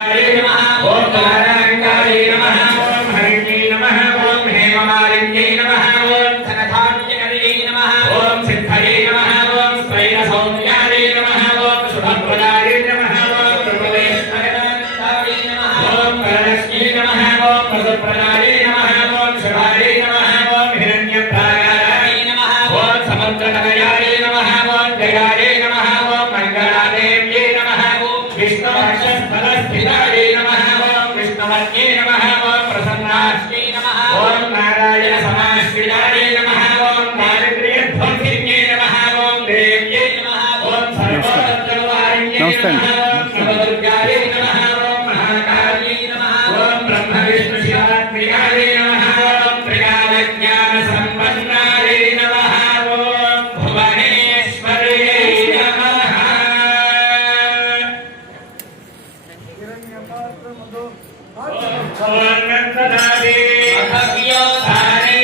ओम तारांगाय नमः ओम हरिण्यै नमः ओम हेममालिन्यै नमः ओम धनधान्यकरे नमः ओम सिद्धये नमः ओम स्वैरसौम्याय नमः ओम शुभप्रदाय नमः ओम प्रभवेश्वराय नमः ओम परलक्ष्मी नमः ओम प्रसुप्रदाय नमः ओम शिवाय नमः ओम हिरण्यप्राकाराय नमः ओम समुद्रतनयाय नमः ओम जयाय नमः ओम मंगलादेव्यै नमः ओम विष्णुवक्षस्थलस्थिताय नमः ओम विष्णुवत्यै नमः ओम प्रसन्नास्यै नमः ओम नारायण समाश्रिताय नमः ओम दारिद्र्यध्वंसिन्यै नमः ओम देव्यै नमः ओम सर्वोत्तरवारिण्यै नमः ओम नवदुर्गायै नमः ओम महाकाल्यै नमः ओम ब्रह्म विष्णु शिवात्मयाय नमः ओम त्रिकालज्ञानसम्पन्नाय नमः ओम भुवनेश्वर्यै नमः ओम नंदनादे अथव्योधारे